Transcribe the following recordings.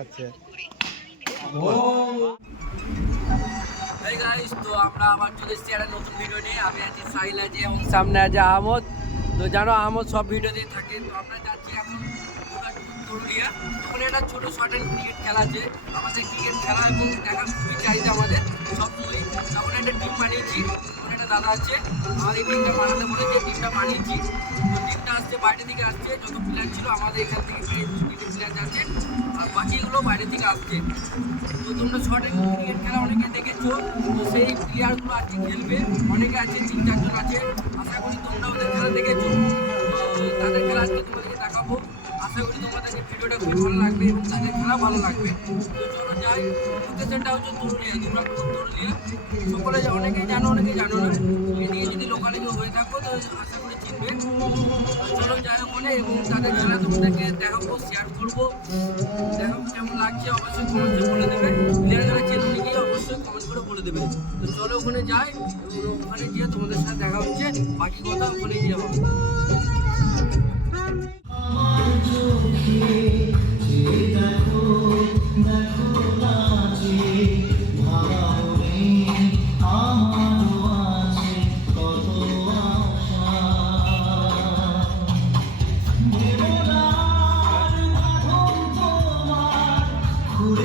আচ্ছা। আবার চলে এসেছি একটা নতুন ভিডিও নিয়ে। আমি আছি সাহিল আছি এবং সামনে আছে আহমদ। তো জানো, আহমদ সব ভিডিওতেই থাকে। তো আমরা যাচ্ছি এখন পুরুলিয়া। একটা ছোটো শর্ট ক্রিকেট খেলা আছে। আমাদের ক্রিকেট খেলা এবং দেখার খুবই চাহিদা আমাদের। সবসময় তখন একটা টিম বানিয়েছি। একটা দাদা আছে। আমাদের টিমটা বানাতে বলেছে টিমটা বানিয়েছি। টিমটা আসছে বাইরে থেকে আসছে। যত প্লেয়ার ছিল, আমাদের এখান থেকে প্রায় তিনটে প্লেয়ার যাচ্ছে। আর বাইরে থেকে আসছে। তো তোমরা শর্ট ক্রিকেট খেলা অনেকে দেখেছ। তো সেই প্লেয়ারগুলো আজকে খেলবে। অনেকে আছে, তিন চারজন আছে। আশা করি তোমরা ওদের খেলা দেখেছ। তো তাদের খেলা আজকে তোমাদেরকে দেখাবো। আশা করি তোমাদেরকে ভিডিওটা খুব ভালো লাগবে এবং তাদের খেলা ভালো লাগবে। তো যাই। লোকেশনটা হচ্ছে তরুলিয়া দুর্গাপুর তরুলিয়া সকলে অনেকেই জানো অনেকে জানো না। এদিকে যদি লোকালে কেউ হয়ে থাকো তো আশা করি চিনবে। চলো যাই ওখানে এবং তাদের খেলা তোমাদেরকে দেখাবো শেয়ার করব। দেখাবো কেমন লাগছে অবশ্যই কমেন্টে বলে দেবে। যারা চেনো নাকি, অবশ্যই কমেন্ট করে বলে দেবে। তো চলো ওখানে যাই ওখানে গিয়ে তোমাদের সাথে দেখা হচ্ছে। বাকি কথা ওখানে গিয়ে হবে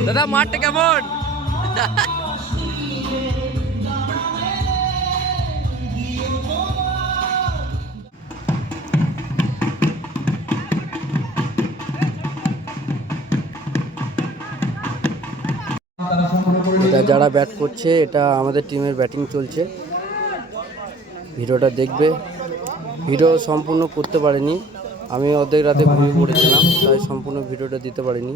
দাদা, মাঠটা কেমন? যারা ব্যাট করছে, এটা আমাদের টিমের ব্যাটিং চলছে। ভিডিওটা দেখবে। ভিডিও সম্পূর্ণ করতে পারিনি। আমি অর্ধেক রাতে ঘুমিয়ে পড়েছিলাম, তাই সম্পূর্ণ ভিডিওটা দিতে পারিনি।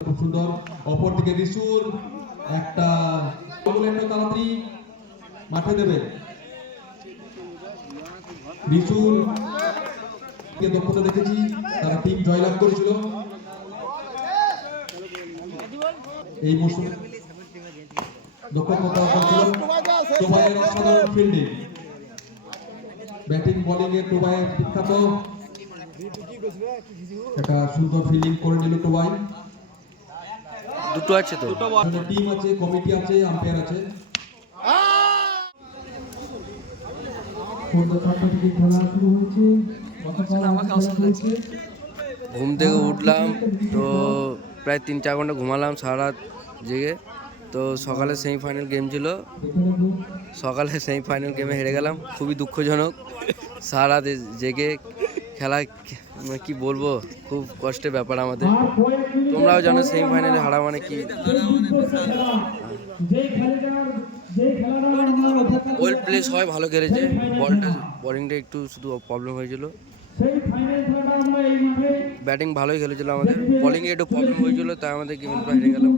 খুব সুন্দর। অপর দিকে রিসুর একটা তাড়াতাড়ি, মাঠে দেবে। রিসুর দক্ষতা দেখেছি, তারা টিম জয়লাভ করেছিল। এই মৌসুমে দক্ষতা করছিল টোবাইয়ের অসাধারণ ফিল্ডিং ব্যাটিং বোলিং এ টোবাইয়ের বিখ্যাত। একটা সুন্দর ফিল্ডিং করে নিল টোবাই দুটো আছে তো। টিম আছে কমিটি আছে আম্পায়ার আছে। ঘুম থেকে উঠলাম তো প্রায় তিন চার ঘণ্টা ঘুমালাম সারা রাত জেগে। তো সকালে সেমিফাইনাল গেম ছিল। সকালে সেমিফাইনাল গেমে হেরে গেলাম। খুবই দুঃখজনক। সারা রাত জেগে খেলা কি বলব? খুব কষ্টের ব্যাপার আমাদের। তোমরাও জানো সেমিফাইনালে হারা মানে কি ওয়েল প্লেস হয় ভালো খেলেছে। বলটা বলিংটা একটু শুধু প্রবলেম হয়েছিল। ব্যাটিং ভালোই খেলেছিল আমাদের। বোলিংয়ে একটু প্রবলেম হয়েছিল তাই আমাদের গেমটা হেরে গেলাম